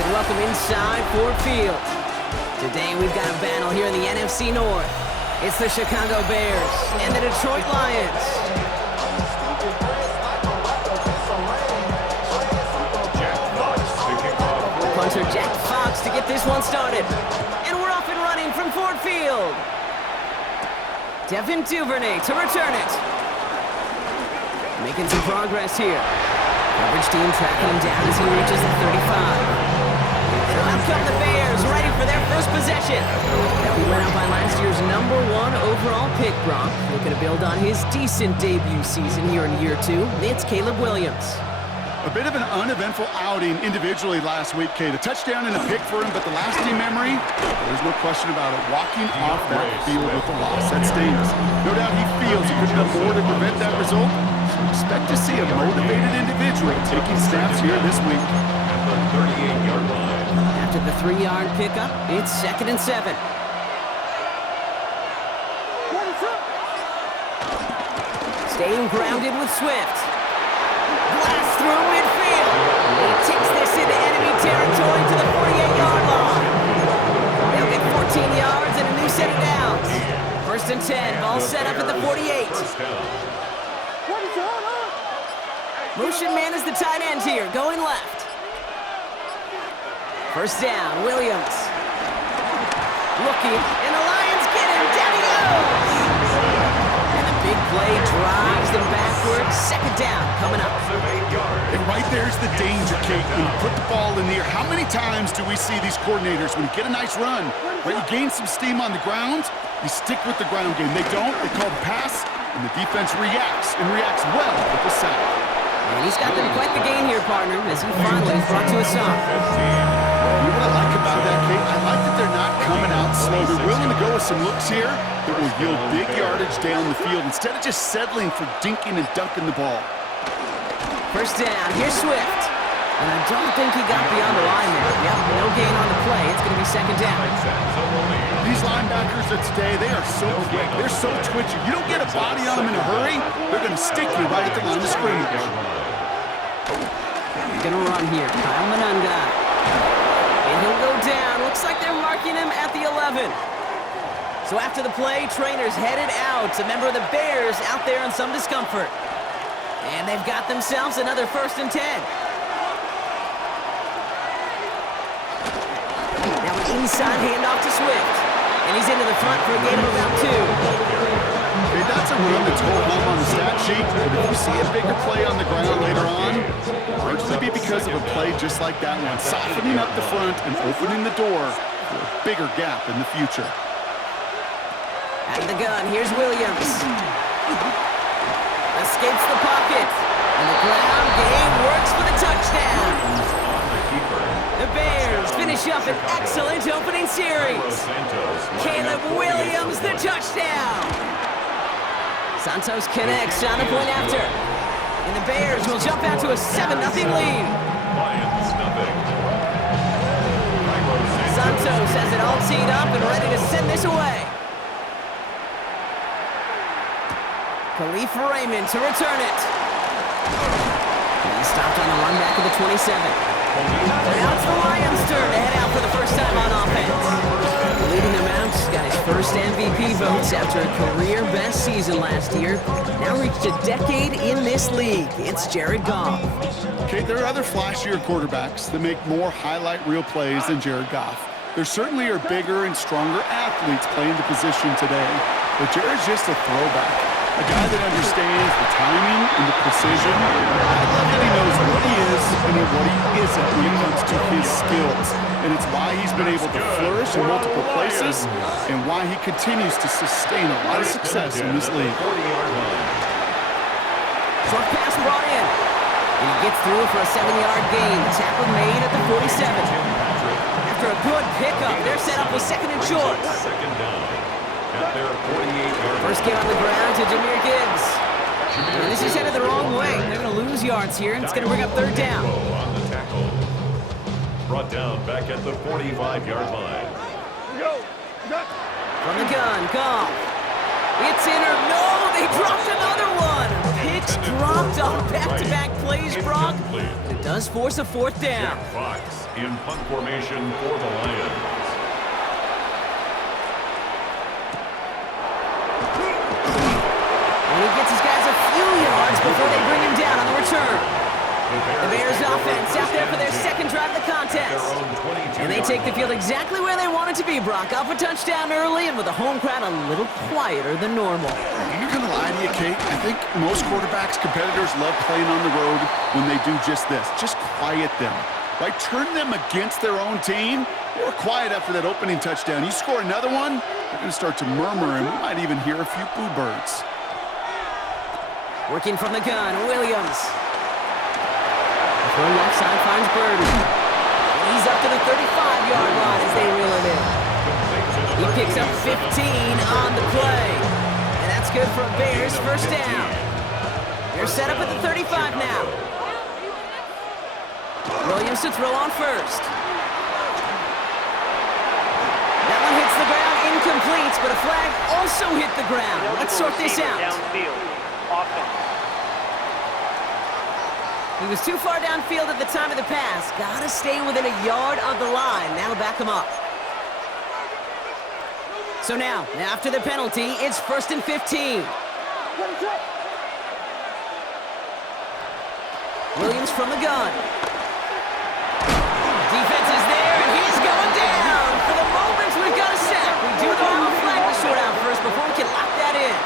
and welcome inside Ford Field. Today we've got a battle here in the NFC North. It's the Chicago Bears and the Detroit Lions. Punter Jack Fox to get this one started. And we're off and running from Ford Field. Devin Duvernay to return it. Making some progress here. Coverage team tracking him down as he reaches the 35. So out come the Bears, ready for their first possession. They'll be led out by last year's #1 overall pick, Brock. Looking to build on his decent debut season here in year 2. It's Caleb Williams. A bit of an uneventful outing individually last week, Kate. A touchdown and a pick for him, but the lasting memory, there's no question about it. Walking off that field with the loss, that stings. No doubt he feels he could have done more to prevent that result. So expect to see a motivated individual taking snaps here this week. At the 38-yard line. After the 3-yard pickup, it's 2nd and 7. Staying grounded with Swift. Blast through midfield. He takes this into enemy territory to the 48-yard line. They'll get 14 yards and a new set of downs. 1st and 10, ball set up at the 48. Motion man is the tight end here, going left. 1st down, Williams. Looking, and the Lions get him. Down he goes. And the big play drives them backwards. 2nd down, coming up. And right there's the danger, Kate. When you put the ball in the air, how many times do we see these coordinators, when you get a nice run, right, you gain some steam on the ground, you stick with the ground game. They don't, they call the pass, and the defense reacts, and reacts well with the sack. And he's got them quite the game here, partner, as he finally is brought to a stop. You know what I like about that, Kate? I like that they're not coming out slow. They're willing to go with some looks here that will yield big yardage down the field instead of just settling for dinking and dunking the ball. 1st down, here's Swift. And I don't think he got beyond the line there. Yep, no gain on the play. It's going to be 2nd down. These linebackers of today, they are so quick. They're so twitchy. You don't get a body on them in a hurry, they're going to stick you right at the line of scrimmage. He's going to run here. Kyle Manunga. And he'll go down. Looks like they're marking him at the 11. So after the play, trainers headed out. A member of the Bears out there in some discomfort. And they've got themselves another 1st and 10. Now an inside handoff to Swift. And he's into the front for a gain of about 2. Okay, that's a run that's going home on the stat sheet. But if you see a bigger play on the ground later on, it might just be because of a play just like that one. Softening up the front and opening the door for a bigger gap in the future. Out of the gun, here's Williams. Escapes the pocket. And the ground game works for the touchdown. The Bears finish up an excellent opening series. Caleb Williams, the touchdown. Santos connects on the point after. And the Bears will jump out to a 7-0 lead. Santos has it all teed up and ready to send this away. Khalif Raymond to return it. And he stopped on the run back of the 27. Now it's the Lions' turn to head out for the first time on offense. Leading them out, got his first MVP votes after a career-best season last year. Now reached a decade in this league. It's Jared Goff. Okay, there are other flashier quarterbacks that make more highlight reel plays than Jared Goff. There certainly are bigger and stronger athletes playing the position today, but Jared's just a throwback. A guy that understands the timing and the precision. I love that he knows what he is and what he isn't when it comes to his skills. And it's why he's been able to flourish in multiple places and why he continues to sustain a lot of success in this league. Short pass brought in. And he gets through for a 7-yard gain. The tackle made at the 47. After a good pickup, they're set up with 2nd and short. First get on the ground to Jahmyr Gibbs. And this is headed the wrong way. They're going to lose yards here, and it's going to bring up 3rd down. On the tackle. Brought down back at the 45-yard line. From the gun, Goff. It's in or no, they dropped another one. Picks dropped on back-to-back plays, Brock. It does force a fourth down. Jack Fox in punt formation for the Lions. And he gets his guys a few yards before they bring him down on the return. The Bears offense out there for their second drive of the contest. And they take the field exactly where they want it to be, Brock. Up a touchdown early and with the home crowd a little quieter than normal. I'm not going to lie to you, Kate. I think most quarterbacks, competitors love playing on the road when they do just this. Just quiet them. Right? Turn them against their own team. They were quiet after that opening touchdown. You score another one, they're going to start to murmur, and we might even hear a few boo birds. Working from the gun, Williams. Throw left side finds Burden. And he's up to the 35-yard line as they reel it in. He picks up 15 on the play. And that's good for a Bears first down. They're set up at the 35 now. Williams to throw on first. That one hits the ground, incomplete, but a flag also hit the ground. Let's sort this out. He was too far downfield at the time of the pass. Gotta stay within a yard of the line. Now back him up. So now, after the penalty, it's 1st and 15. Williams from the gun. Defense is there, and he's going down. For the moment, we've got a sack. We do have a flag to sort out first before we can lock that in.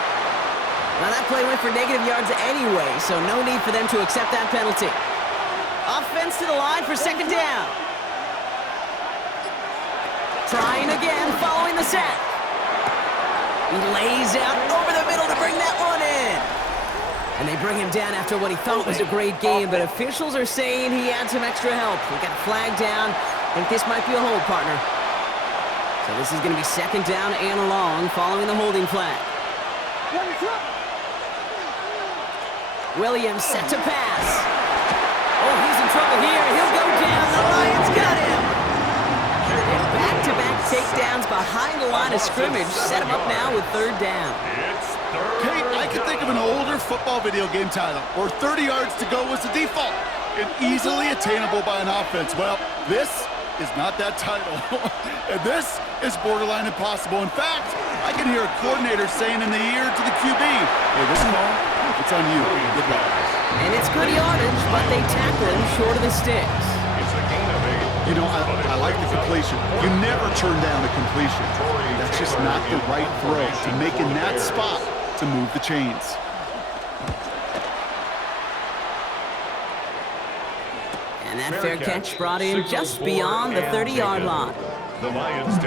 Now that play went for negative yards anyway, so no need for them to accept that penalty. Offense to the line for second down. Trying again, following the sack. He lays out over the middle to bring that one in. And they bring him down after what he thought was a great game, but officials are saying he had some extra help. He got a flag down. I think this might be a hold, partner. So this is going to be second down and long following the holding flag. Williams set to pass. Oh, he's in trouble here. He'll go down. The Lions got him. And back-to-back takedowns behind the line of scrimmage. Set him up now with third down. Kate, I can think of an older football video game title where 30 yards to go was the default and easily attainable by an offense. Well, this is not that title. And this is borderline impossible. In fact, I can hear a coordinator saying in the ear to the QB, hey, this call, it's on you. Good luck. And it's good yardage, but they tackle him short of the sticks. You know, I like the completion. You never turn down a completion. That's just not the right throw to make in that spot to move the chains. And that fair catch brought in just beyond the 30-yard line.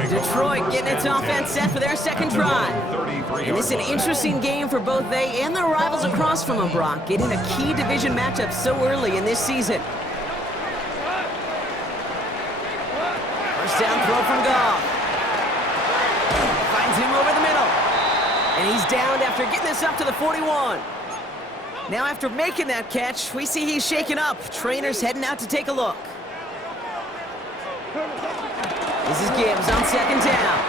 Detroit getting its offense set for their second drive. And it's an interesting game for both they and their rivals across from them, Brock, getting a key division matchup so early in this season. First down throw from Goff. Finds him over the middle. And he's downed after getting this up to the 41. Now after making that catch, we see he's shaken up. Trainer's heading out to take a look. This is Gibbs on second down.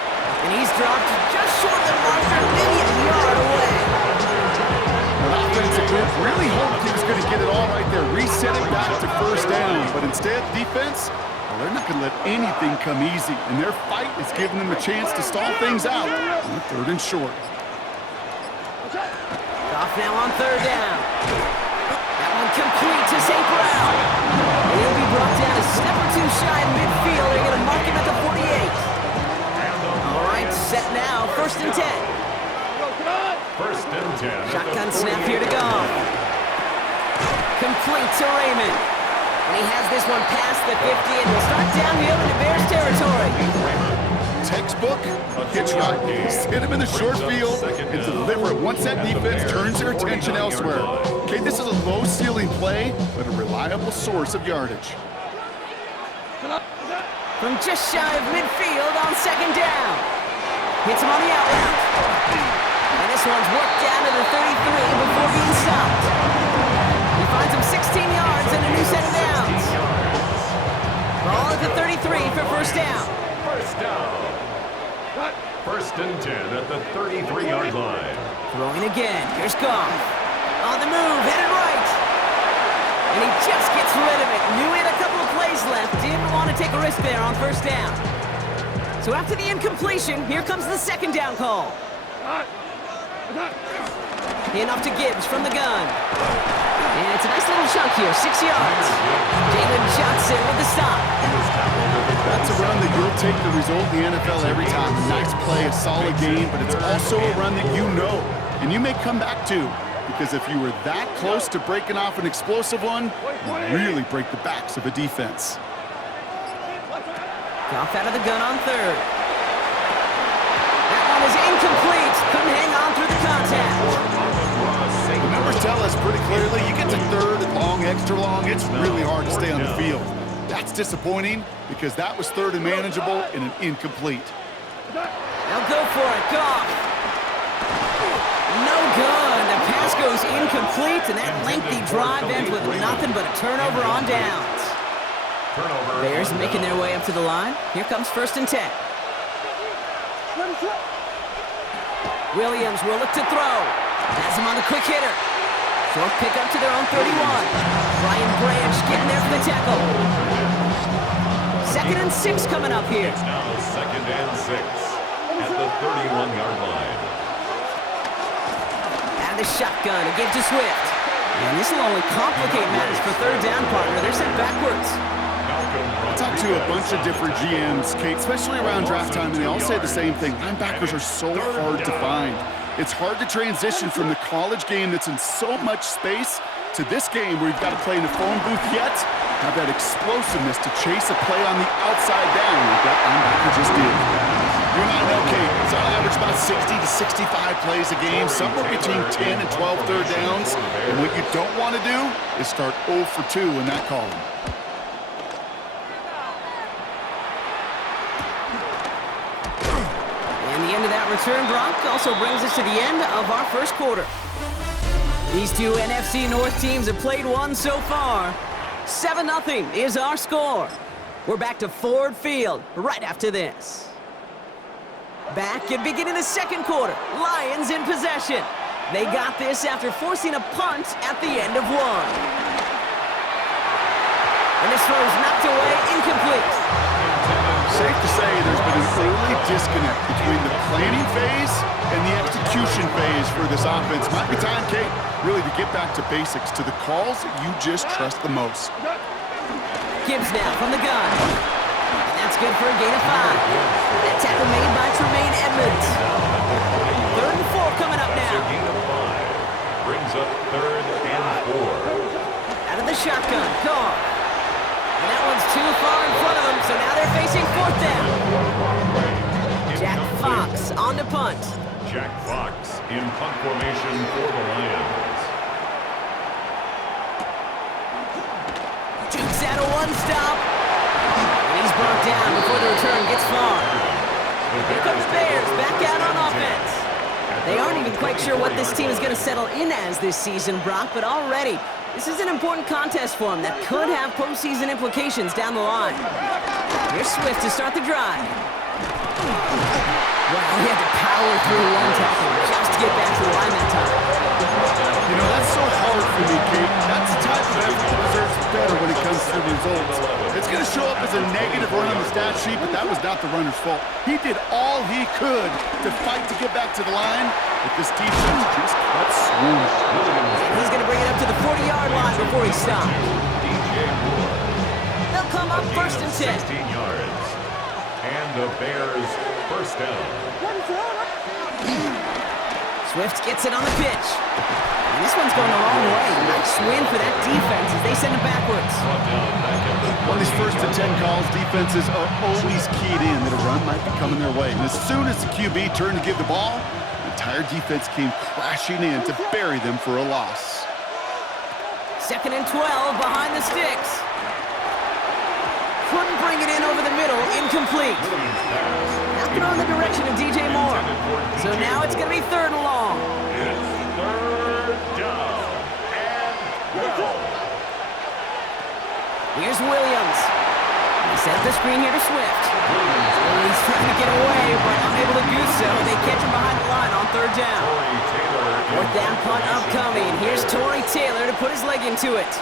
And he's dropped just short of the marker, maybe a yard away. The offensive group really hoped he was going to get it all right there, reset it back to first down. But instead, defense, well, they're not going to let anything come easy. And their fight is giving them a chance to stall things out on 3rd and short. Goff now on third down. That one complete to St. Brown. And he'll be brought down a step or two shy in midfield. They're going to mark him at the 48. All right, set now, 1st and 10. 1st and 10. Shotgun snap here to Goff. Complete to Raymond. And he has this one past the 50 and will start downhill into Bears territory. Textbook, hitch right. Hit him in the short field and deliver it once that defense turns their attention elsewhere. Okay, this is a low ceiling play, but a reliable source of yardage. From just shy of midfield on second down. Hits him on the out route. And this one's worked down to the 33 before being stopped. He finds him 16 yards and a new set of downs. Ball at the 33 for first down. First down. First and 10 at the 33-yard line. Throwing again. Here's Goff. On the move, headed right. And he just gets rid of it. Knew he had a couple of plays left. Didn't want to take a risk there on first down. So after the incompletion, here comes the second down call. In off to Gibbs from the gun. And it's a nice little chunk here, 6 yards. Jalen Johnson with the stop. That's a run that you'll take the result in the NFL every time. A nice play, a solid game, but it's also a run that you know and you may come back to, because if you were that close to breaking off an explosive one, you really break the backs of a defense. Goff out of the gun on third. That one is incomplete. Couldn't hang on through the contact. The numbers tell us pretty clearly, you get to third and long, extra long, it's really hard to stay on the field. That's disappointing because that was third and manageable and an incomplete. Now go for it, Goff. No good. The pass goes incomplete, and that lengthy drive ends with nothing but a turnover on downs. Bears making their way up to the line. Here comes first and 10. Williams will look to throw. Has him on the quick hitter. Short pick up to their own 31. Ryan Branch getting there for the tackle. 2nd and 6 coming up here. It's now 2nd and 6 at the 31-yard line. Out of the shotgun, a give to Swift. And this will only complicate matters for third down, partner. They're sent backwards. I talked to a bunch of different GMs, Kate, especially around draft time, and they all say the same thing. Linebackers are so hard to find. It's hard to transition from the college game that's in so much space to this game where you've got to play in a phone booth yet have that explosiveness to chase a play on the outside down like that linebacker just did. You and I know, Kate, it's on average about 60 to 65 plays a game, somewhere between 10 and 12 third downs. And what you don't want to do is start 0 for 2 in that column. And the end of that return, Brock, also brings us to the end of our first quarter. These two NFC North teams have played one so far. 7-0 is our score. We're back to Ford Field right after this. Back and beginning the second quarter, Lions in possession. They got this after forcing a punt at the end of one. And this throw's knocked away, incomplete. Safe to say there's been an early disconnect between the planning phase and the execution phase for this offense. Might be time, Kate, really to get back to basics, to the calls that you just trust the most. Gibbs now from the gun. And that's good for a gain of 5. That tackle made by Tremaine Edmonds. 3rd and 4 coming up now. Gain of 5 brings up 3rd and 4. Out of the shotgun, Carr. And that one's too far in front of them, so now they're facing 4th down. Jack Fox on the punt. Jack Fox in punt formation for the Lions. Jukes out a one-stop. And he's brought down before the return gets far. Here comes Bears back out on offense. They aren't even quite sure what this team is going to settle in as this season, Brock, but already this is an important contest for them that could have postseason implications down the line. Here's Swift to start the drive. Wow, he had to power through one tackle just to get back to the line that time. You know, that's so hard for me, Kate. That's the type of effort that deserves better when it comes to the results. It's going to show up as a negative run on the stat sheet, but that was not the runner's fault. He did all he could to fight to get back to the line, but this defense just kept swinging. And he's going to bring it up to the 40-yard line before he stops. They'll come up first and 10. 16 yards. And the Bears first down. Swift gets it on the pitch. And this one's going a long way. Nice win for that defense as they send it backwards. On these first and 10 calls, defenses are always keyed in that a run might be coming their way. And as soon as the QB turned to give the ball, the entire defense came crashing in to bury them for a loss. 2nd and 12 behind the sticks. Couldn't bring it in over the middle, incomplete. Not thrown in the direction of DJ Moore. So now it's going to be 3rd and long. It's 3rd down and 12. Here's Williams. He set the screen here to Swift. He's trying to get away, but unable to do so. They catch him behind the line on third down. Fourth down punt upcoming. Here's Torrey Taylor to put his leg into it.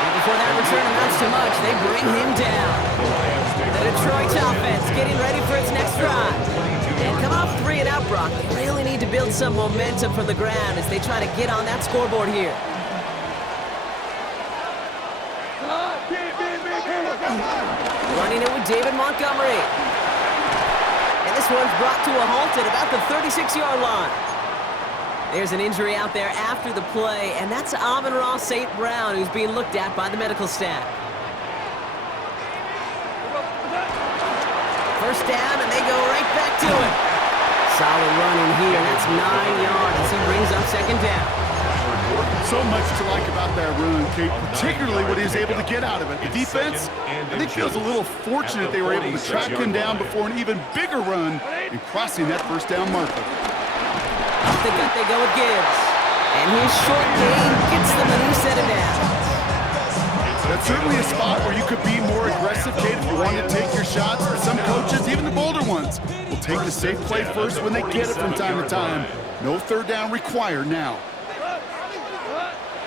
And before that return amounts to much, they bring him down. The Detroit offense getting ready for its next drive. And coming off 3 and out, Brock, they really need to build some momentum from the ground as they try to get on that scoreboard here. Running it with David Montgomery. And this one's brought to a halt at about the 36-yard line. There's an injury out there after the play, and that's Amon-Ra St. Brown, who's being looked at by the medical staff. First down, and they go right back to it. Solid run in here, and that's 9 yards as he brings up second down. So much to like about that run, Kate, particularly what he was able to get out of it. The defense, I think, feels a little fortunate they were able to track him down before an even bigger run and crossing that first down marker. Off the gut they go with Gibbs. And his short game gets them a new set of downs. That's certainly a spot where you could be more aggressive, Kate, if you want to take your shots. But some coaches, even the bolder ones, will take the safe play first when they get it from time to time. No third down required now.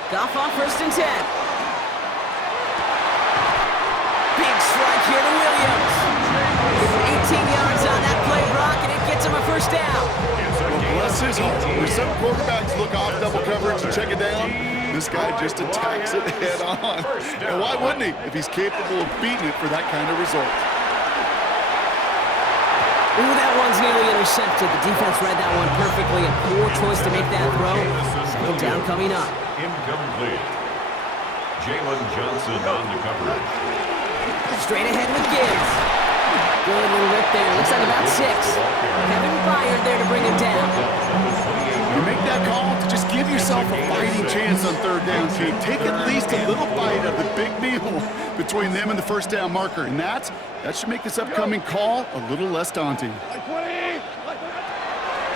Goff on first and 10. Big strike here to Williams. 18 yards on that play, Brock, and it gets him a first down. Well, bless his heart. Where some quarterbacks look off double coverage and check it down, this guy just attacks it head on. And why wouldn't he if he's capable of beating it for that kind of result? Ooh, that one's nearly intercepted. The defense read that one perfectly. A poor choice to make that throw. Second down coming up. Incomplete. Jalen Johnson on the coverage. Straight ahead with Gibbs. Good little rip there. Looks like about 6. Kevin Byard there to bring him down. You make that call to just give yourself a fighting chance on third down, Kate. Take at least a little bite of the big meal between them and the first down marker. And that should make this upcoming call a little less daunting.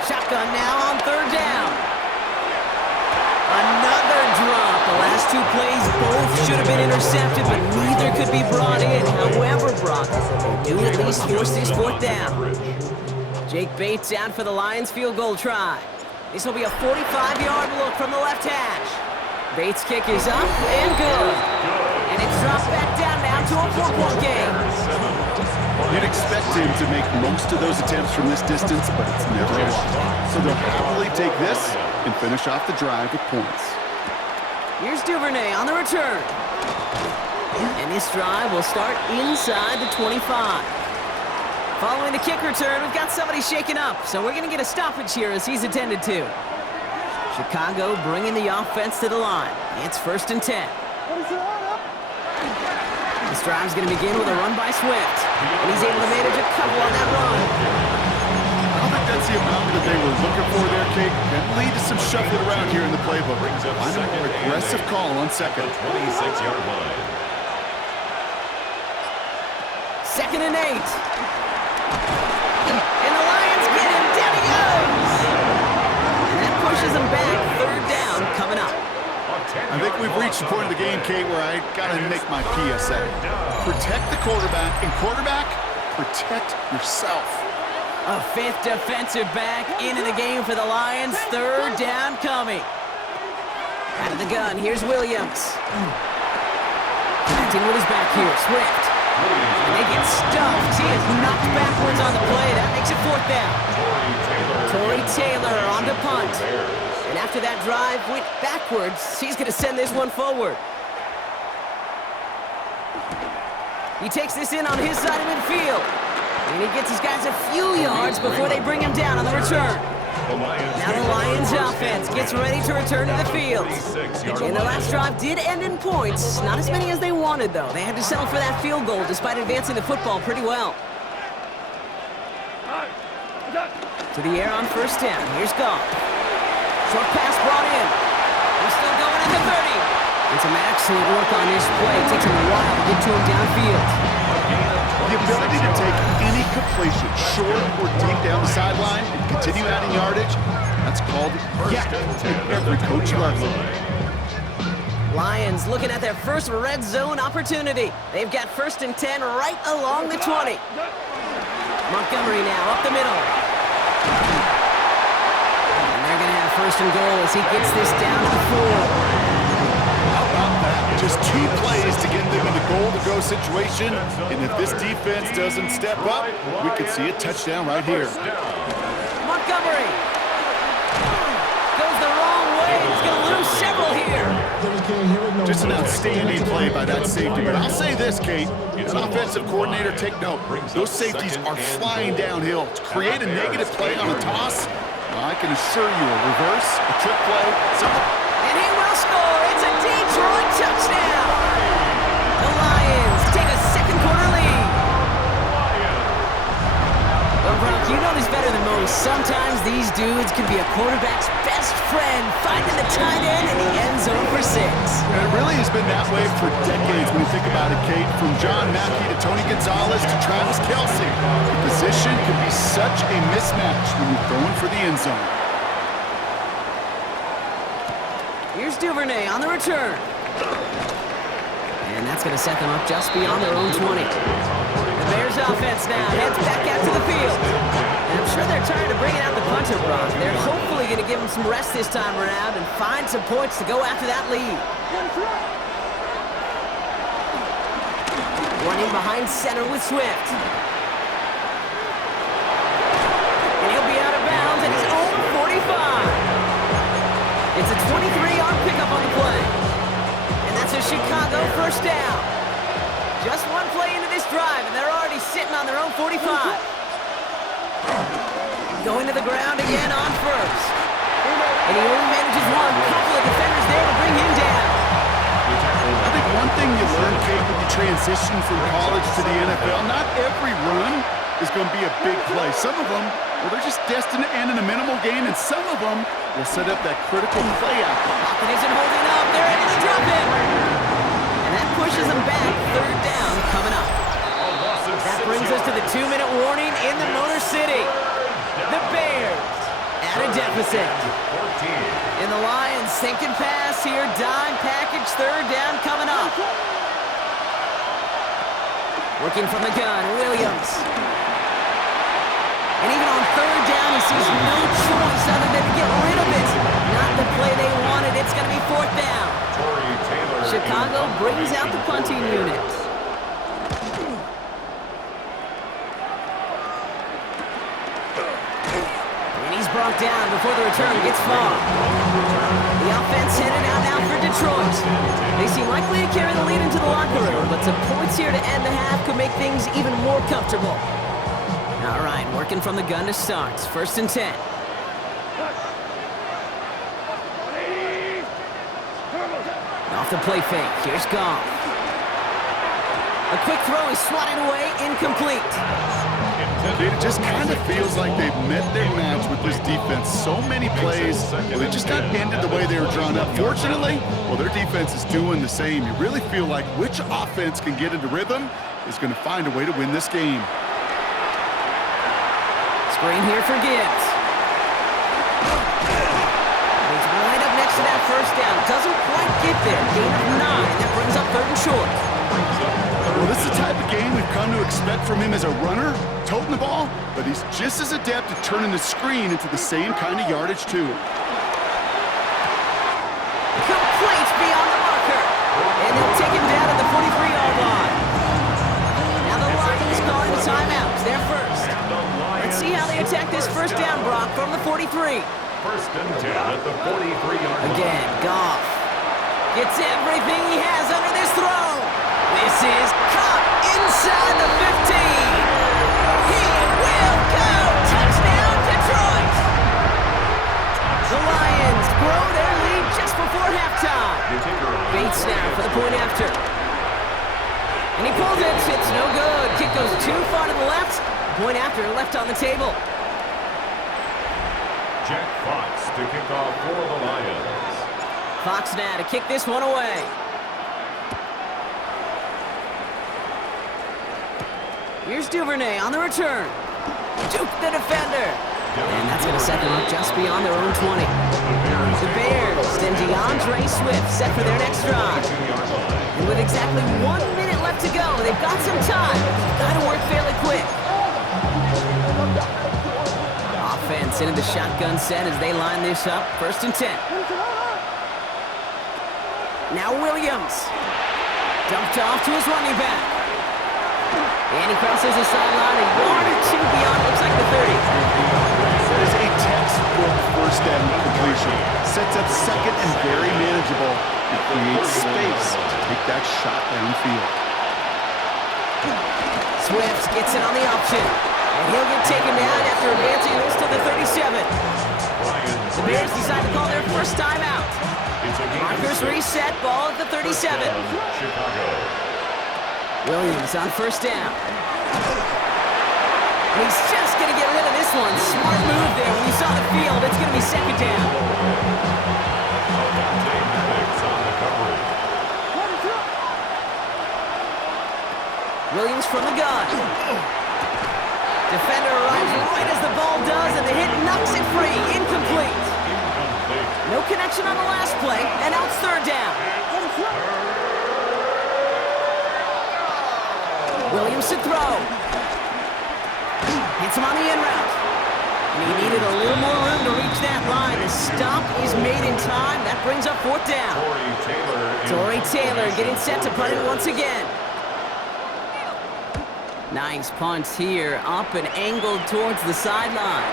Shotgun now on third down. Another drop. The last 2 plays both should have been intercepted, but neither could be brought in. However, Brock, they do at least force this fourth down. Jake Bates out for the Lions field goal try. This will be a 45-yard look from the left hash. Bates' kick is up and good. And it's dropped back down now to a 4-point game. You'd expect him to make most of those attempts from this distance, but it's never a lot. So they'll happily take this and finish off the drive with points. Here's Duvernay on the return. And this drive will start inside the 25. Following the kick return, we've got somebody shaken up, so we're going to get a stoppage here as he's attended to. Chicago bringing the offense to the line. It's first and 10. This drive's going to begin with a run by Swift. And he's able to manage a couple on that run. I don't think that's the amount that they were looking for there, Kate. Can lead to some shuffling around here in the playbook. Find a more aggressive call on second. 26-yard line. Second and 8. And the Lions get him. Down he goes. And that pushes him back. Third down coming up. I think we've reached the point of the game, Kate, where I got to make my PSA. Protect the quarterback, and quarterback, protect yourself. A 5th defensive back into the game for the Lions. Third down coming. Out of the gun, here's Williams. Connecting with his back here, Swift. And they get stuffed. He is knocked backwards on the play. That makes it fourth down. Torrey Taylor on the punt. And after that drive went backwards, he's going to send this one forward. He takes this in on his side of midfield. And he gets his guys a few yards before they bring him down on the return. Now the Lions offense gets ready to return to the field. And the last drive did end in points. Not as many as they wanted, though. They had to settle for that field goal despite advancing the football pretty well. To the air on first down. Here's Goff. Short pass brought in. He's still going at the 30. And some excellent work on this play. It takes him a while to get to him downfield. The ability to take any completion, short or deep down the sideline, and continue adding yardage, That's called yak in every coach lesson. Lions looking at their first red zone opportunity. They've got 1st and 10 right along the 20. Montgomery now up the middle. And they're going to have 1st and goal as he gets this down to the 4. How about that? Just 2 plays to get them in the goal-to-go situation. And if this defense doesn't step up, we could see a touchdown right here. Montgomery goes the wrong way. He's going to lose several here. Just an outstanding play by that safety. But I'll say this, Kate, as an offensive coordinator, take note. Those safeties are flying downhill. To create a negative play on a toss, well, I can assure you a reverse, a trick play, something. And he will score. It's a Detroit touchdown. The Lions take a second-quarter lead. Well, Brock, you know this better than most. Sometimes these dudes can be a quarterback's best friend, finding the tight end in the end zone for 6. It really has been that way for decades when you think about it, Kate. From John Mackey to Tony Gonzalez to Travis Kelce, the position can be such a mismatch when you're throwing for the end zone. Here's Duvernay on the return. And that's going to set them up just beyond their own 20. The Bears offense now heads back out to the field. And I'm sure they're tired of bringing out the punter, Brock. They're hopefully going to give him some rest this time around and find some points to go after that lead. Running behind center with Swift. And he'll be out of bounds at his own 45. It's a 23-yard pickup on the play. And that's a Chicago first down. Just one play into this drive, and they're already sitting on their own 45. Going to the ground again on first. And he only manages one. Couple of defenders there to bring him down. I think one thing you learn, Kate, when you transition from college to the NFL, not every run is going to be a big play. Some of them, well, they're just destined to end in a minimal gain, and some of them will set up that critical play out. Hopkins isn't holding up. They're able to drop him. And that pushes them back. 3rd down coming up. That brings us to the 2-minute warning in the Motor City. The Bears at a deficit. And the Lions sinking pass here. Dime package, 3rd down coming up. Working from the gun, Williams. And even on 3rd down, he sees no choice other than to get rid of it. Not the play they wanted. It's going to be 4th down. Chicago brings out the punting unit. Brought down before the return gets far. The offense headed out now for Detroit. They seem likely to carry the lead into the locker room, but some points here to end the half could make things even more comfortable. All right, working from the gun to start. 1st and 10. Off the play fake. Here's Goff. A quick throw is swatted away, incomplete. It just kind of feels like they've met their match with this defense. So many plays, well, they just got ended the way they were drawn up. Fortunately, well, their defense is doing the same. You really feel like which offense can get into rhythm is going to find a way to win this game. Screen here for Gibbs. He's right up next to that 1st down. Doesn't quite get there. Gain of 9. That brings up 3rd and short. Well, this is the type of game we've come to expect from him as a runner, toting the ball, but he's just as adept at turning the screen into the same kind of yardage, too. Complete beyond the marker. And they'll take him down at the 43-yard line. Now the Lions calling the timeouts. They're first. Let's see how they attack this 1st down, Brock, from the 43. 1st and 10 at the 43-yard line. Again, Goff gets everything he has under this throw. This is caught inside the 15. He will go. Touchdown, Detroit. The Lions grow their lead just before halftime. Bates now for the point after. And he pulls it. It's no good. Kick goes too far to the left. Point after left on the table. Jack Fox to kick off for the Lions. Fox now to kick this one away. Here's Duvernay on the return. Duke the defender. And that's going to set them up just beyond their own 20. The Bears and DeAndre Swift set for their next drive. And with exactly 1 minute left to go, they've got some time, but they've got to work fairly quick. Offense into the shotgun set as they line this up. 1st and 10. Now Williams. Dumped off to his running back. And he crosses the sideline a yard or two beyond, looks like the 30. That is a textbook first down completion. Sets up second and very manageable. It creates space to take that shot downfield. Swift gets it on the option. And he'll get taken down after advancing this to the 37. The Bears decide to call their first timeout. Markers reset, ball at the 37. Williams on 1st down. He's just going to get rid of this one. Smart move there. When you saw the field, it's going to be 2nd down. Williams from the gun. Defender arrives right as the ball does, and the hit knocks it free. Incomplete. No connection on the last play, and now it's 3rd down. Williams to throw. Hits him on the in route. And he needed a little more room to reach that line. The stop is made in time. That brings up 4th down. Torrey Taylor getting set to punt it once again. Nice punt here, up and angled towards the sideline.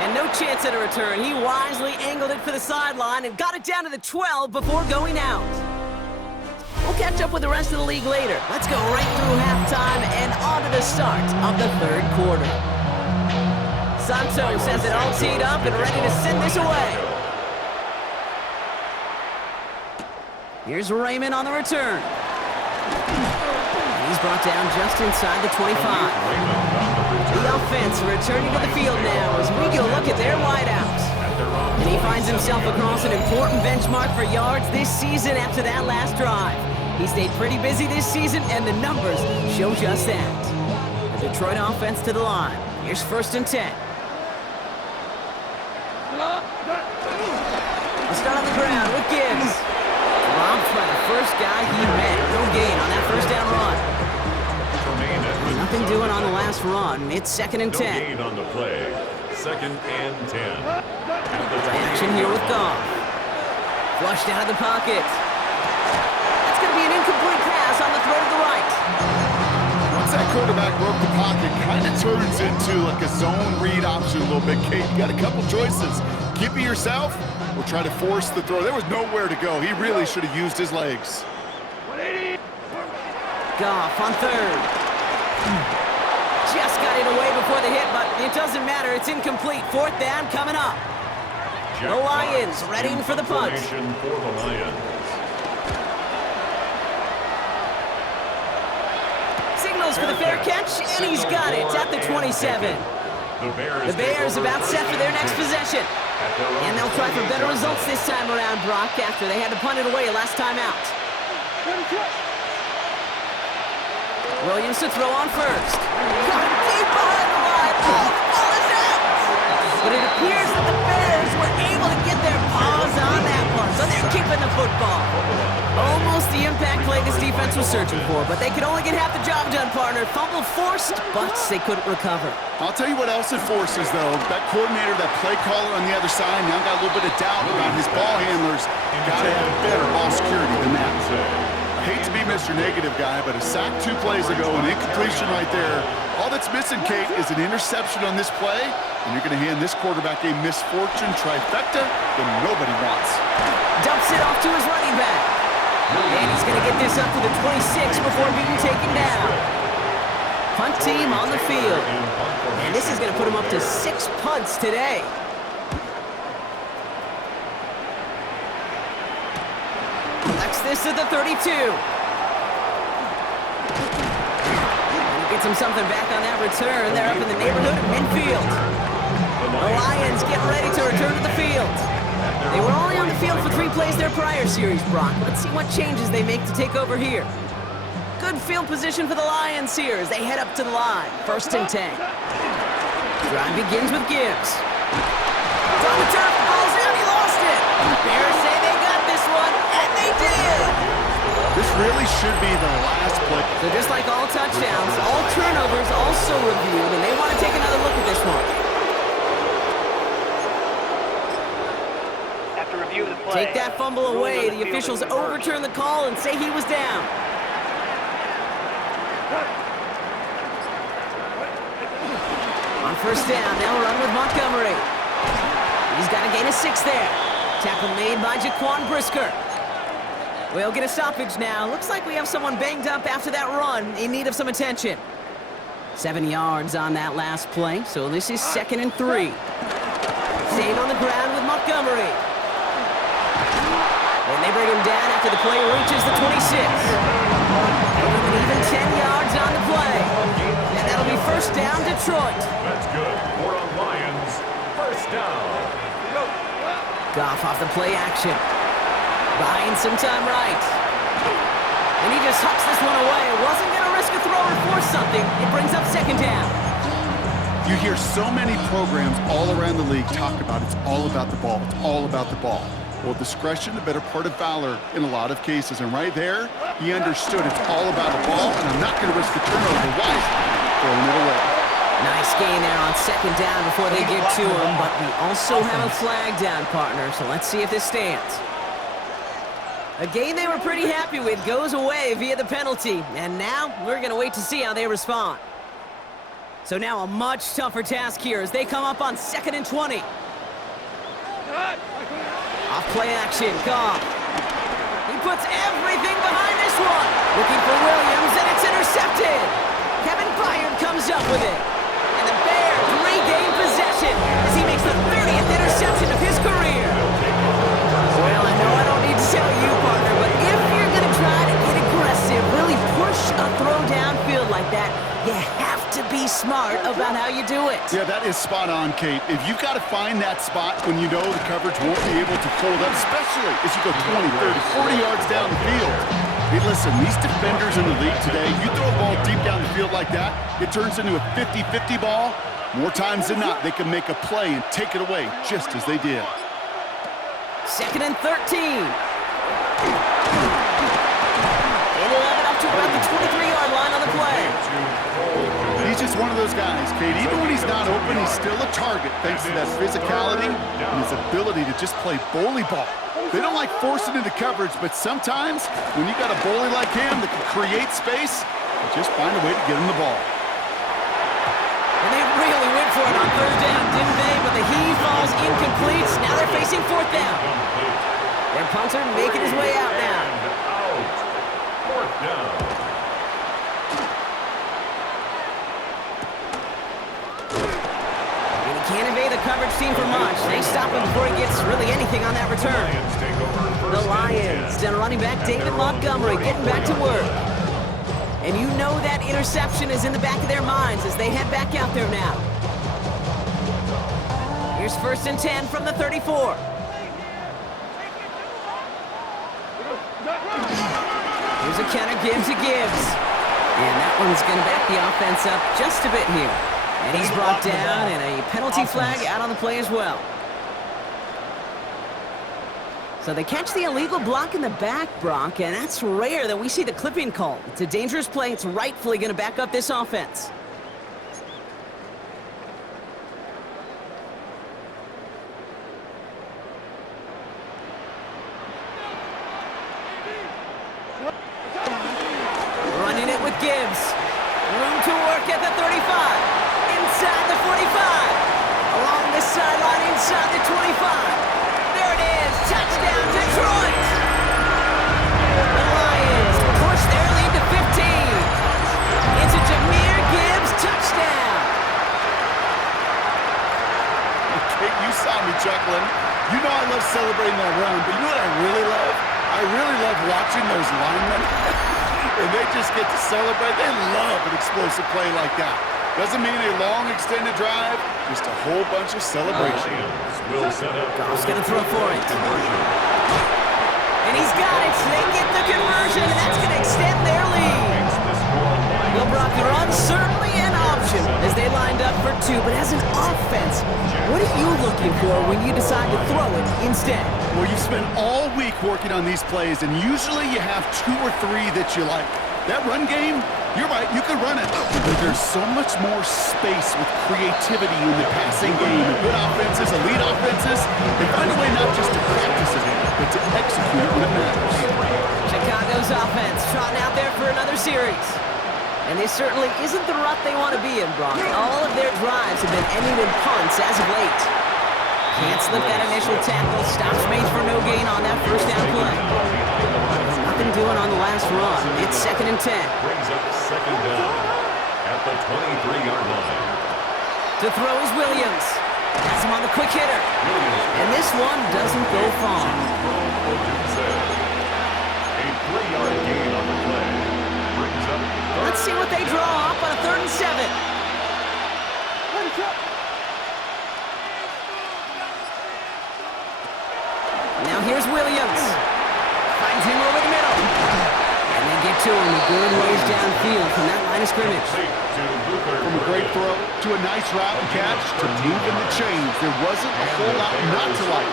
And no chance at a return. He wisely angled it for the sideline and got it down to the 12 before going out. We'll catch up with the rest of the league later. Let's go right through halftime and on to the start of the 3rd quarter. Santos has it all teed up and ready to send this away. Here's Raymond on the return. He's brought down just inside the 25. The offense returning to the field now as we get a look at their wideouts. And he finds himself across an important benchmark for yards this season after that last drive. He stayed pretty busy this season, and the numbers show just that. The Detroit offense to the line. Here's 1st and 10. We'll start on the ground with Gibbs. Robbed by the first guy he met. No gain on that 1st down run. Nothing doing on the last run. It's 2nd and 10. No gain on the play. 2nd and 10. Action here with Goff. Flushed out of the pocket. That's going to be an incomplete pass on the throw to the right. Once that quarterback broke the pocket, kind of turns into like a zone read option a little bit, Kate. You got a couple choices. Keep it yourself or try to force the throw. There was nowhere to go. He really should have used his legs. Goff on 3rd. Just got it away before the hit, but it doesn't matter. It's incomplete. 4th down coming up. The Lions ready for the punt. Signals for the fair catch, and he's got it at the 27. The Bears about set for their next possession. And they'll try for better results this time around, Brock, after they had to punt it away last time out. Williams to throw on 1st. Got it deep behind the line. Oh, the ball is out! But it appears that the Bears were able to get their paws on that one, so they're keeping the football. Almost the impact play this defense was searching for, but they could only get half the job done, partner. Fumble forced, but they couldn't recover. I'll tell you what else it forces, though. That coordinator, that play caller on the other side, now got a little bit of doubt about his ball handlers. Got to have better ball security than that. I hate to be Mr. Negative guy, but a sack 2 plays ago, an incompletion right there. All that's missing, Kate, is an interception on this play, and you're going to hand this quarterback a misfortune trifecta that nobody wants. Dumps it off to his running back. And he's going to get this up to the 26 before being taken down. Punt team on the field. And this is going to put him up to 6 punts today. Collects this at the 32. And he gets him something back on that return. They're up in the neighborhood of midfield. The Lions get ready to return to the field. They were only on the field for 3 plays their prior series, Brock. Let's see what changes they make to take over here. Good field position for the Lions here as they head up to the line. 1st and 10. Drive begins with Gibbs. turf, the ball's out, he lost it. Bears say they got this one, and they did. This really should be the last play. So just like all touchdowns, all turnovers also reviewed, and they want to take another look at this one. After review of the play, Take that fumble away. The officials overturn the call and say he was down. On first down, they'll run with Montgomery. He's got a gain of 6 there. Tackle made by Jaquan Brisker. We'll get a stoppage now. Looks like we have someone banged up after that run in need of some attention. 7 yards on that last play, so this is 2nd and 3. Staying on the ground with Montgomery. And they bring him down after the play reaches the 26. And with an even 10 yards on the play. And that'll be first down, Detroit. That's good for a Lions first down. Goff off the play action. Buying some time right. And he just hucks this one away. Wasn't going to risk a throw or force something. It brings up 2nd down. You hear so many programs all around the league talk about it's all about the ball. It's all about the ball. Well, discretion, the better part of valor in a lot of cases. And right there, he understood it's all about the ball, and I'm not going to risk the turnover wisely, throwing it away. Nice gain there on 2nd down before they get to him, but we also have a flag down, partner, so let's see if this stands. A game they were pretty happy with goes away via the penalty, and now we're going to wait to see how they respond. So now a much tougher task here as they come up on 2nd and 20. Off play action, Goff. He puts everything behind this one. Looking for Williams, and it's intercepted. Kevin Byard comes up with it. And the Bears regain possession as he makes the 30th interception of his career. Well, I know I don't need to tell you, partner, but if you're going to try to get aggressive, really push a throw downfield like that, you have to be smart about how you do it. Yeah, that is spot on, Kate. If you've got to find that spot when you know the coverage won't be able to hold up, especially as you go 20, 30, 40 yards down the field. Hey, listen, these defenders in the league today, you throw a ball deep down the field like that, it turns into a 50-50 ball. More times than not, they can make a play and take it away, just as they did. 2nd and 13. They will have it up to about the 23-yard line on the play. He's just one of those guys, Kate. Even when he's not open, he's still a target thanks to that physicality and his ability to just play bully ball. They don't like forcing into coverage, but sometimes when you got a bully like him that can create space, you just find a way to get him the ball. And they really went for it on 3rd down, didn't they? But the heave falls incomplete. Now they're facing 4th down. Their punter making his way out now. Out. 4th down. And he can't evade the coverage team for much. They stop him before he gets really anything on that return. Lions take over The first and Lions, 10. down running back David Montgomery, getting back to work. And you know that interception is in the back of their minds as they head back out there now. Here's 1st and 10 from the 34. Here's a counter, Gibbs to Gibbs. And that one's going to back the offense up just a bit here. And he's brought down, and a penalty flag out on the play as well. So they catch the illegal block in the back, Brock, and that's rare that we see the clipping call. It's a dangerous play. It's rightfully going to back up this offense. Running it with Gibbs. Room to work at the 35. Inside the 45. Along the sideline inside the 25. There it is. Touchdown, Detroit. The Lions push their lead to 15. It's a Jahmyr Gibbs touchdown. Kate, you saw me chuckling. You know I love celebrating that run, but you know what I really love? I really love watching those linemen. And they just get to celebrate. They love an explosive play like that. Doesn't mean a long extended drive, just a whole bunch of celebration. Will set up. Goff's gonna throw for it. And he's got it. They get the conversion, and that's gonna extend their lead. Well, Brock, the run certainly an option as they lined up for 2, but as an offense, what are you looking for when you decide to throw it instead? Well, you spend all week working on these plays, and usually you have 2 or 3 that you like. That run game, you're right, you could run it. But there's so much more space with creativity in the passing game. And good offenses, elite offenses, they find a way not just to practice it, but to execute it when it matters. Chicago's offense trotting out there for another series. And this certainly isn't the rut they want to be in, Brock. All of their drives have been ending in punts as of late. Can't slip that initial tackle. Stops made for no gain on that first down play. Nothing doing on the last run. It's 2nd and 10. Brings up 2nd down at the 23-yard line. To throw is Williams. Has him on the quick hitter. And this one doesn't go far. A 3-yard gain on the play. Brings up Let's see what they draw up on a 3rd and 7. Now here's Williams. Finds him over the middle. And they get to him a good ways downfield from that line of scrimmage. From a great throw to a nice route and catch to moving the chains. There wasn't a whole lot not to like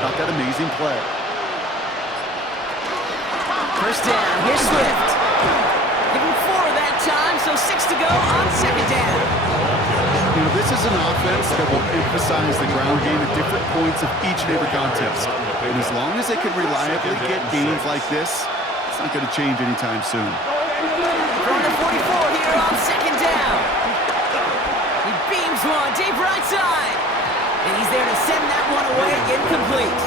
about that amazing play. First down. Here's Swift. Give him 4 that time, so 6 to go on 2nd down. You know, this is an offense that will emphasize the ground game at different points of each and every contest. And as long as they can reliably get gains like this, it's not going to change anytime soon. From the 44 here on 2nd down. He beams one deep right side. And he's there to send that one away. Incomplete.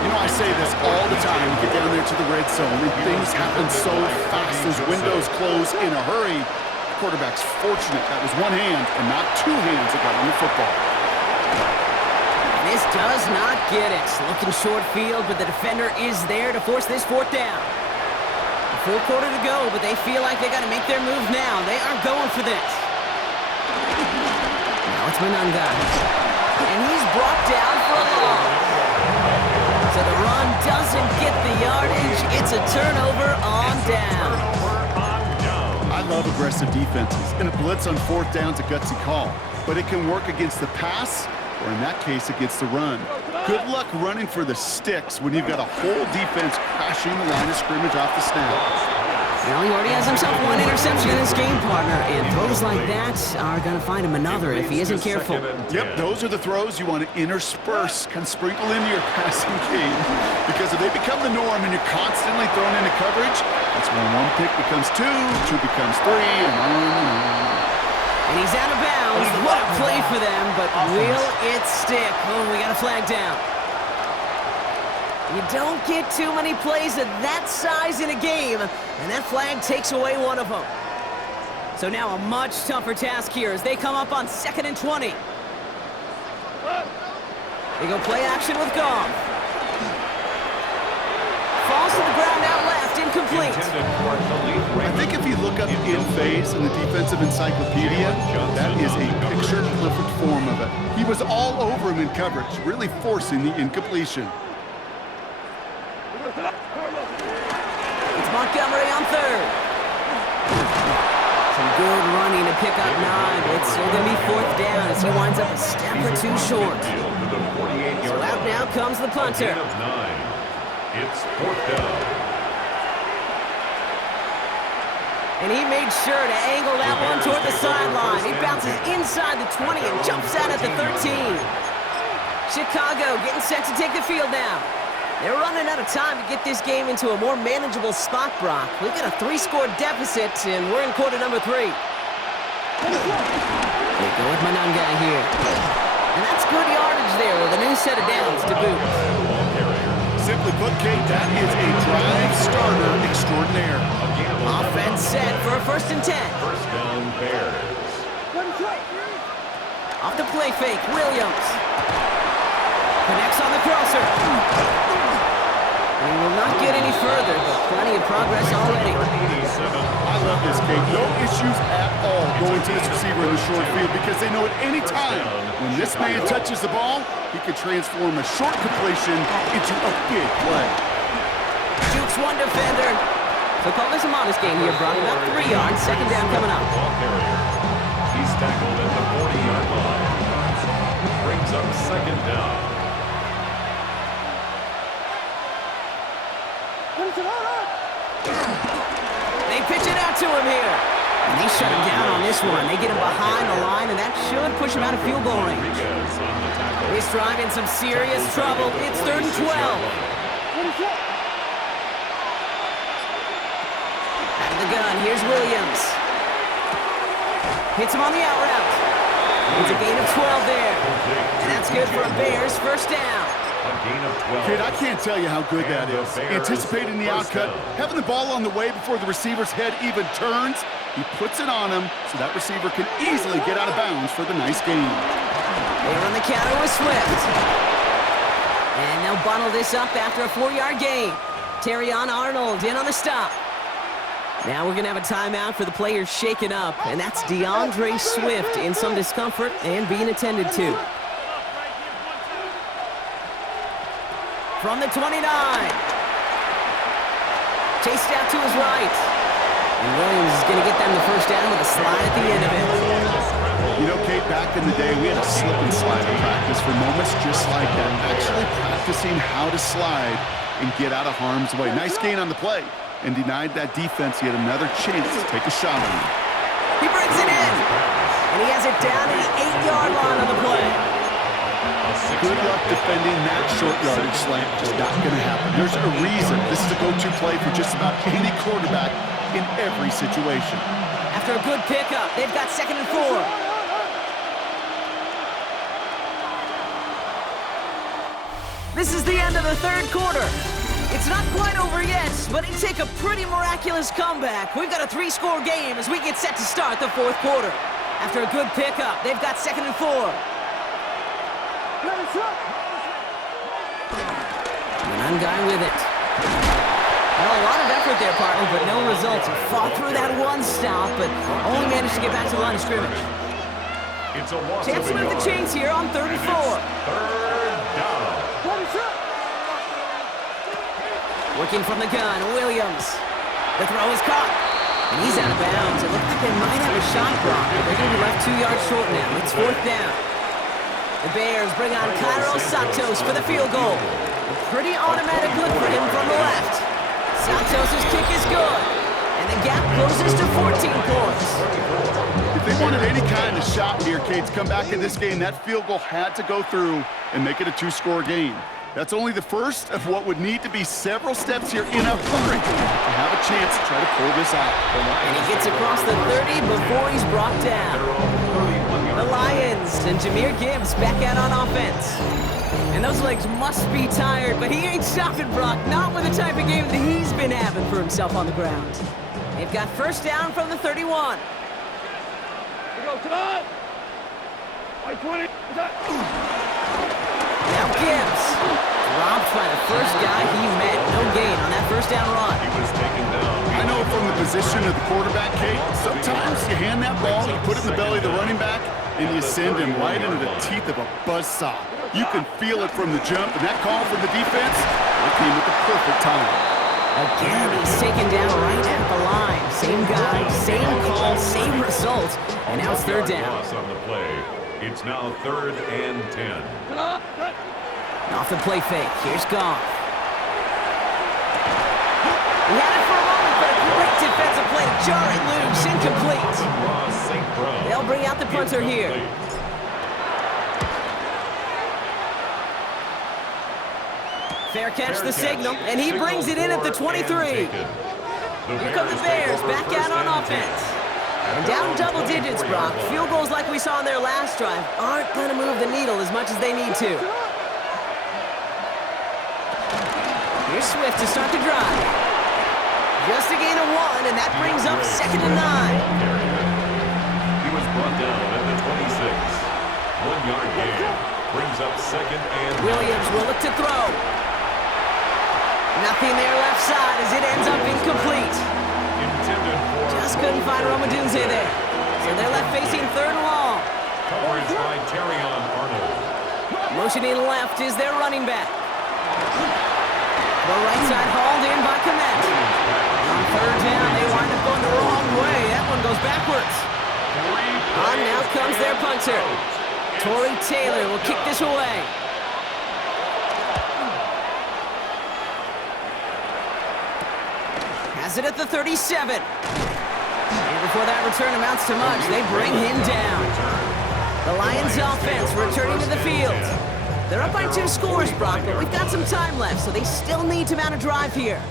You know, I say this all the time. You get down there to the red zone, and things happen so fast. Those windows close in a hurry. The quarterback's fortunate that was one hand and not 2 hands that got on the football. This does not get it. Looking short field, but the defender is there to force this 4th down. A full quarter to go, but they feel like they got to make their move now. They are going for this. Now it's Mananga. And he's brought down for a loss. So the run doesn't get the yardage. It's a turnover on down. I love aggressive defenses, and a blitz on 4th down is a gutsy call. But it can work against the pass, or in that case, against the run. Good luck running for the sticks when you've got a whole defense crashing the line of scrimmage off the snap. Well, he already has himself 1 interception in this game, partner, and throws like that are going to find him another if he isn't careful. Yep, those are the throws you want to intersperse, kind of sprinkle into your passing game. Because if they become the norm and you're constantly thrown into coverage, that's when 1 pick becomes 2, 2 becomes 3, and on. And he's out of bounds. What a play for them, but will it stick? Oh, we got a flag down. You don't get too many plays of that size in a game, and that flag takes away one of them. So now a much tougher task here as they come up on 2nd and 20. They go play action with Goff. Falls to the ground out left, incomplete. I think if you look up in phase in the defensive encyclopedia, that is a picture-perfect form of it. He was all over him in coverage, really forcing the incompletion. It's Montgomery on 3rd. Some good running to pick up 9, but it's still going to be 4th down as he winds up a step or 2 short. So out now comes the punter. It's 4th down. And he made sure to angle that one toward the sideline. He bounces inside the 20 and jumps out at the 13. Chicago getting set to take the field now. They're running out of time to get this game into a more manageable spot, Brock. We've got a 3-score deficit, and we're in quarter number 3. They go with Mananga here. And that's good yardage there with a new set of downs to boot. Simply put, Kate, that is a drive starter extraordinaire. Offense set for a 1st and 10. First down, Bears. Off the play fake, Williams. Connects on the crosser. And he will not get any further, but plenty of progress already. I love this, Kate. No issues at all going to this receiver in the short field because they know at any time when this man touches the ball, he could transform a short completion into a big play. Jukes one defender. So call this a modest game here, Brock. About 3 yards. 2nd down coming up. He's tackled at the brings up second down. They pitch it out to him here. And they shut him down on this one. They get him behind the line, and that should push him out of field goal range. This drive in some serious trouble. It's 3rd and 12. Out of the gun, here's Williams. Hits him on the out route. It's a gain of 12 there. And that's good for a Bears first down. A gain of 12. Kid, I can't tell you how good that is. Anticipating the outcut, having the ball on the way before the receiver's head even turns. He puts it on him so that receiver can easily get out of bounds for the nice gain. They run the counter with Swift. And they'll bundle this up after a 4-yard gain. Terrion Arnold in on the stop. Now we're going to have a timeout for the players shaken up, and that's DeAndre Swift in some discomfort and being attended to. From the 29. Chased out to his right. And Williams is going to get them the first down with a slide at the end of it. You know, Kate, back in the day, we had a slip and slide in practice for moments just like that. Actually practicing how to slide and get out of harm's way. Nice gain on the play. And denied that defense yet another chance to take a shot on him. He brings it in. And he has it down to the 8-yard line on the play. Good luck defending that short yardage slant. Just not going to happen. There's a reason this is a go-to play for just about any quarterback in every situation. After a good pickup, they've got 2nd and 4. This is the end of the 3rd quarter. It's not quite over yet, but it take a pretty miraculous comeback. We've got a 3-score game as we get set to start the 4th quarter. After a good pickup, they've got 2nd and 4. One guy with it. Well, a lot of effort there, partner, but no results. He fought through that one stop, but only managed to get back to the line of scrimmage. It's a loss. Chance to move the chains here on 3rd and 4. 3rd down. Working from the gun, Williams. The throw is caught. And he's out of bounds. It looks like they might have a shot block, but they're going to be left 2 yards short now. It's 4th down. The Bears bring on Cairo Santos for the field goal. A pretty automatic look for him from the left. Santos' kick is good. And the gap closes to 14 points. If they wanted any kind of shot here, Kate, to come back in this game, that field goal had to go through and make it a 2-score game. That's only the first of what would need to be several steps here in a hurry to have a chance to try to pull this out. And he gets across the 30 before he's brought down. The Lions and Jahmyr Gibbs back out on offense. And those legs must be tired, but he ain't stopping, Brock. Not with the type of game that he's been having for himself on the ground. They've got first down from the 31. Now Gibbs, dropped by the first guy he met. No gain on that first down run. He was taken down. I know from the position of the quarterback, Kate, sometimes you hand that ball, you put it in the belly of the running back, and you send him right into the teeth of a buzzsaw. You can feel it from the jump, and that call from the defense, it came at the perfect time. Again, he's taken down right at the line. Same guy, same call, same result. And now it's 3rd down. Loss on the play. It's now 3rd and 10. Off the play fake. Here's Goff. He had it for a moment, but a great defensive play to jar it loose. Incomplete. They'll bring out the punter here. Fair catch the signal, and he brings it in at the 23. Here come the Bears back out on offense. And down double digits, Brock. Field goals like we saw in their last drive aren't going to move the needle as much as they need to. Here's Swift to start the drive. Just a gain of 1, and that brings up 2nd and 9. He was brought down at the 26. 1-yard gain. Brings up 2nd and 9. Williams will look to throw. Nothing there left side as it ends up incomplete. Just couldn't find Romadunze there. So they're left facing 3rd and long. Coverage by Terrion Arnold. Motioning left is their running back. The right side hauled in by Komet. On 3rd down, they wind up going the wrong way. That one goes backwards. On now comes their punter. Torrey Taylor will kick this away. Has it at the 37. And before that return amounts to much, they bring him down. The Lions offense returning to the field. They're up by 2 scores, Brock, but we've got some time left, so they still need to mount a drive here.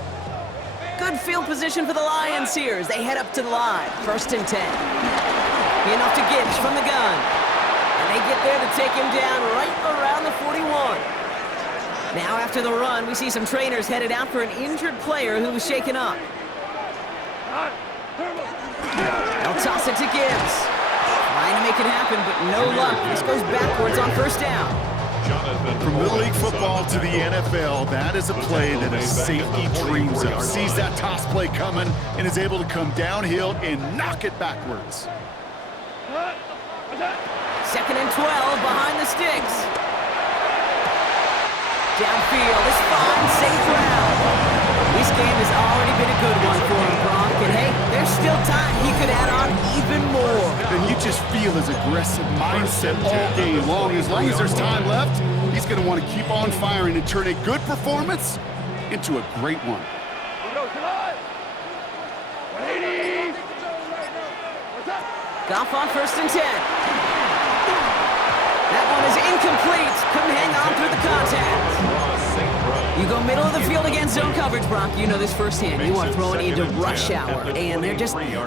Good field position for the Lions here as they head up to the line. 1st and 10. Handoff to Gibbs from the gun. And they get there to take him down right around the 41. Now after the run, we see some trainers headed out for an injured player who was shaken up. They'll toss it to Gibbs. Trying to make it happen, but no luck. This goes backwards on 1st down. From Little League football to the NFL, that is a play that a safety dreams of. Sees that toss play coming and is able to come downhill and knock it backwards. 2nd and 12 behind the sticks. Downfield is fine, safe ground. This game has already been a good one for him, Brock. And hey, there's still time. He could add on even more. And you just feel his aggressive mindset all game long. As long as there's time left, he's going to want to keep on firing and turn a good performance into a great one. Goff on 1st and 10. That one is incomplete. Couldn't hang on through the contact. You go middle of the field against zone coverage, Brock. You know this firsthand. You are throwing into rush hour, and there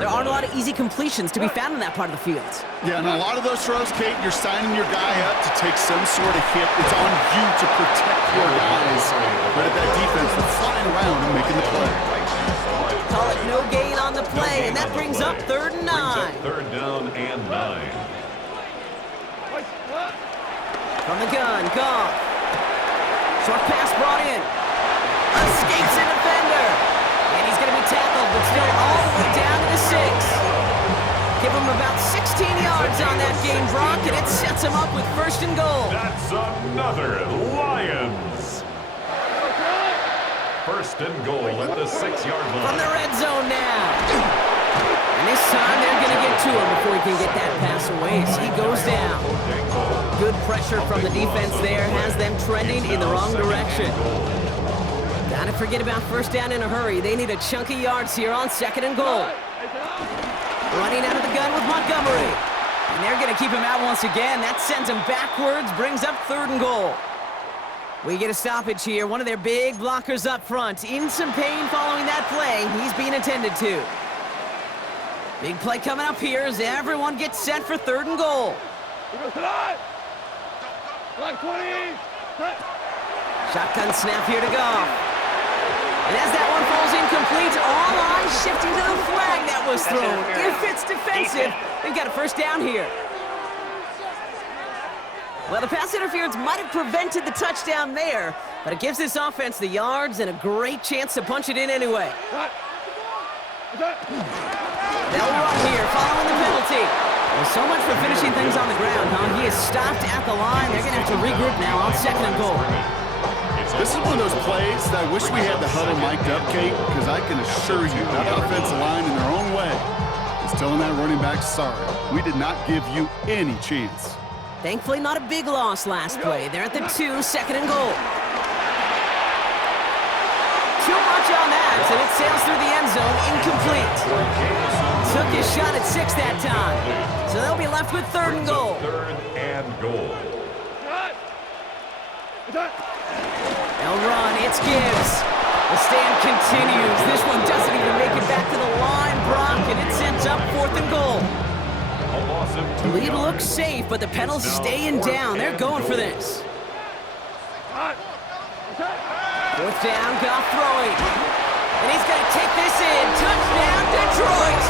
aren't a lot of easy completions to be found in that part of the field. Yeah, and a lot of those throws, Kate, you're signing your guy up to take some sort of hit. It's on you to protect your guys. But at that defense, they're flying around and making the play. Call it no gain on the play, and that brings up 3rd and 9. 3rd down and 9. From the gun, Goff. Short pass brought in. Escapes a defender. And he's going to be tackled, but still all the way down to the 6. Give him about 16 yards on that game, Brock, and it sets him up with 1st and goal. That's another Lions. 1st and goal at the 6-yard line. From the red zone now. And this time they're going to get to him before he can get that pass away. So he goes down. Good pressure from the defense there has them trending in the wrong direction. Gotta forget about 1st down in a hurry. They need a chunk of yards here on 2nd and goal. Running out of the gun with Montgomery. And they're going to keep him out once again. That sends him backwards, brings up 3rd and goal. We get a stoppage here. One of their big blockers up front. In some pain following that play. He's being attended to. Big play coming up here as everyone gets set for 3rd and goal. Shotgun snap here to go. And as that one falls incomplete, all eyes shifting to the flag that was thrown. If it's defensive, they've got a 1st down here. Well, the pass interference might have prevented the touchdown there, but it gives this offense the yards and a great chance to punch it in anyway. They'll run here following the penalty. Well, so much for finishing things on the ground, huh? He is stopped at the line. They're going to have to regroup now on 2nd and goal. This is one of those plays that I wish we had the huddle mic'd up, Kate, because I can assure you that offensive line in their own way is telling that running back, sorry, we did not give you any chance. Thankfully, not a big loss last play. They're at the 2, 2nd and goal. Too much on that, and it sails through the end zone, incomplete. Took his shot at 6 that time. So they'll be left with 3rd and goal. 3rd and goal. They'll run, it's Gibbs. The stand continues. This one doesn't even make it back to the line, Brock, and it sends up 4th and goal. The lead looks safe, but the penalty's staying down. They're going for this. 4th down, Goff throwing. And he's going to take this in. Touchdown, Detroit!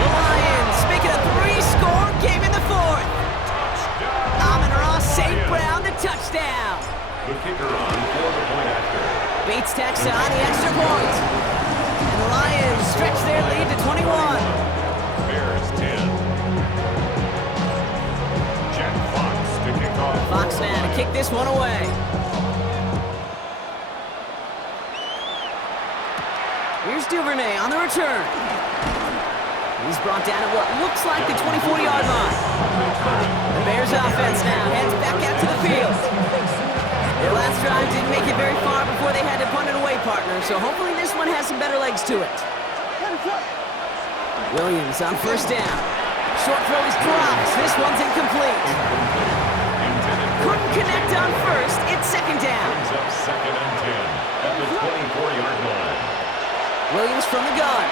The Lions make it a 3-score game in the 4th. Amon-Ra St. Brown, the touchdown. The kicker on for the point after. Beats Texas on the extra point. And the Lions stretch their lead to 21. Bears 10. Jack Fox to kick off. Fox now to kick this one away. Here's Duvernay on the return. He's brought down at what looks like the 24-yard line. The Bears offense now heads back out to the field. Their last drive didn't make it very far before they had to punt it away, partner, so hopefully this one has some better legs to it. Williams on first down. Short throw is dropped. This one's incomplete. Couldn't connect on first. It's second down. Brings up second and 10 at the 24-yard line. Williams from the gun.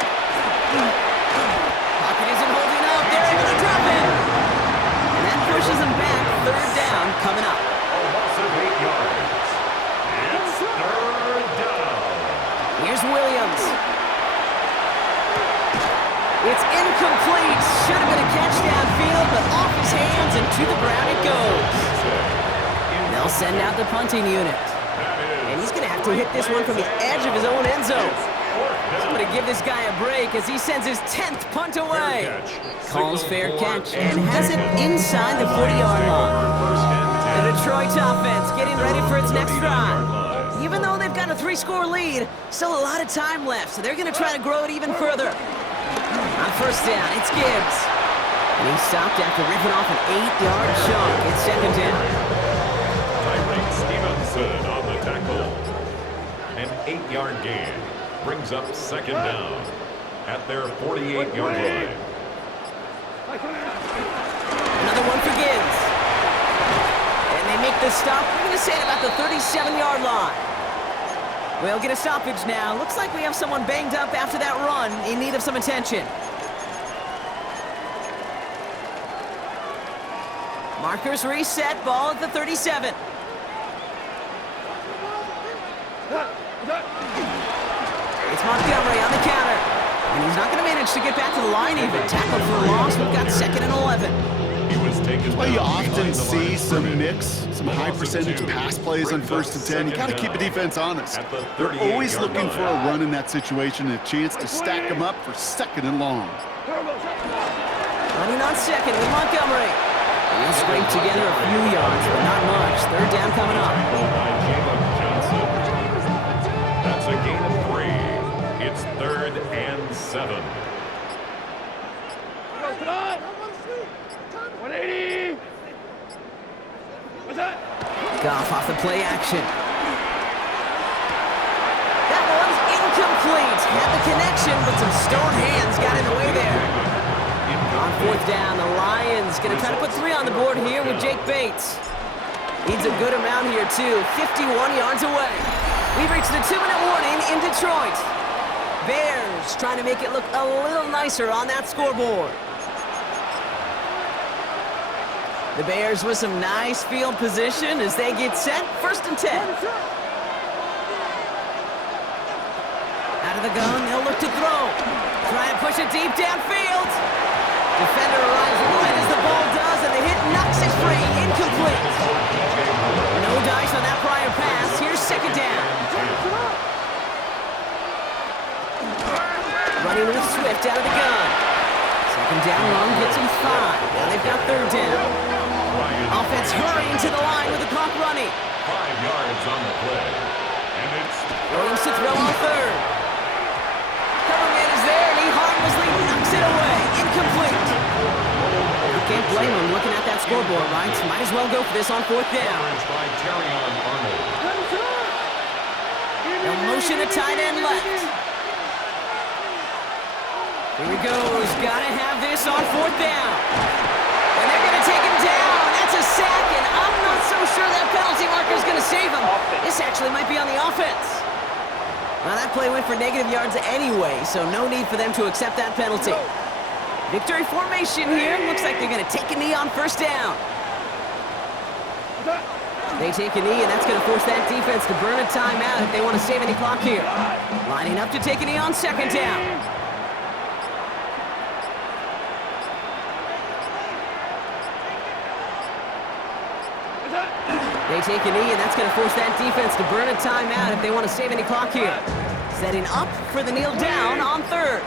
Pocket isn't holding up. They're able to drop him. And that pushes him back. Third down coming up. A loss of 8 yards. It's third down. Here's Williams. It's incomplete. Should have been a catch downfield, but off his hands and to the ground it goes. They'll send out the punting unit. And he's going to have to hit this one from the edge of his own end zone. I'm going to give this guy a break as he sends his 10th punt away. Calls fair catch and has it inside the 40-yard line. The Detroit offense getting ready for its next drive. Even though they've got a 3-score lead, still a lot of time left, so they're going to try to grow it even further. On first down, it's Gibbs. And he stopped after ripping off an 8-yard chunk. It's second down. Tyreek Stevenson on the tackle. An 8-yard gain brings up second down at their 48-yard line. Another one for Gibbs. And they make the stop, we're going to say at about the 37-yard line. We'll get a stoppage now. Looks like we have someone banged up after that run in need of some attention. Markers reset, ball at the 37. It's Montgomery on the counter. And he's not going to manage to get back to the line even. Tackled for a loss. We've got second and 11. Well, you often see some mix, some high percentage pass plays on first and 10. You got to keep the defense honest. They're always looking for a run in that situation, a chance to stack them up for second and long. Running on second with Montgomery. And he'll scrape together a few yards, but not much. Third down coming up. That's a gain of 3. It's third and 7. Goff off the play action. That one's incomplete. Had the connection, but some stone hands got in the way there. On fourth down, the Lions going to try to put 3 on the board here with Jake Bates. Needs a good amount here, too. 51 yards away. We've reached the 2-minute warning in Detroit. Bears trying to make it look a little nicer on that scoreboard. The Bears with some nice field position as they get set. First and 10. Out of the gun, they'll look to throw. Try and push it deep downfield. Defender arrives right as the ball does, and the hit knocks it free. Incomplete. No dice on that prior pass. Here's second down. Running with Swift out of the gun. Second down run gets him 5. Now they've got third down. Offense hurrying to the line with the clock running. 5 yards on the play. And it's Williams to throw on third. Coverman is there, and he harmlessly knocks it away. Incomplete. You can't blame him looking at that scoreboard, right? Might as well go for this on fourth down. by Terrion Arnold. They'll motion a tight end left. Here he goes. Gotta have this on fourth down. And they're gonna take him down. That's a sack, and I'm not so sure that penalty marker is gonna save him. This actually might be on the offense. Well, that play went for negative yards anyway, so no need for them to accept that penalty. Victory formation here. Looks like they're gonna take a knee on first down. They take a knee, and that's gonna force that defense to burn a timeout if they want to save any clock here. Lining up to take a knee on second down. They take a knee, and that's going to force that defense to burn a timeout if they want to save any clock here. Setting up for the kneel down on third.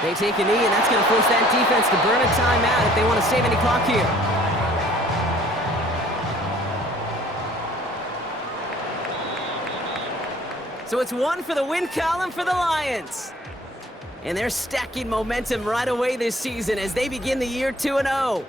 They take a knee, and that's going to force that defense to burn a timeout if they want to save any clock here. So it's one for the win column for the Lions. And they're stacking momentum right away this season as they begin the year 2-0.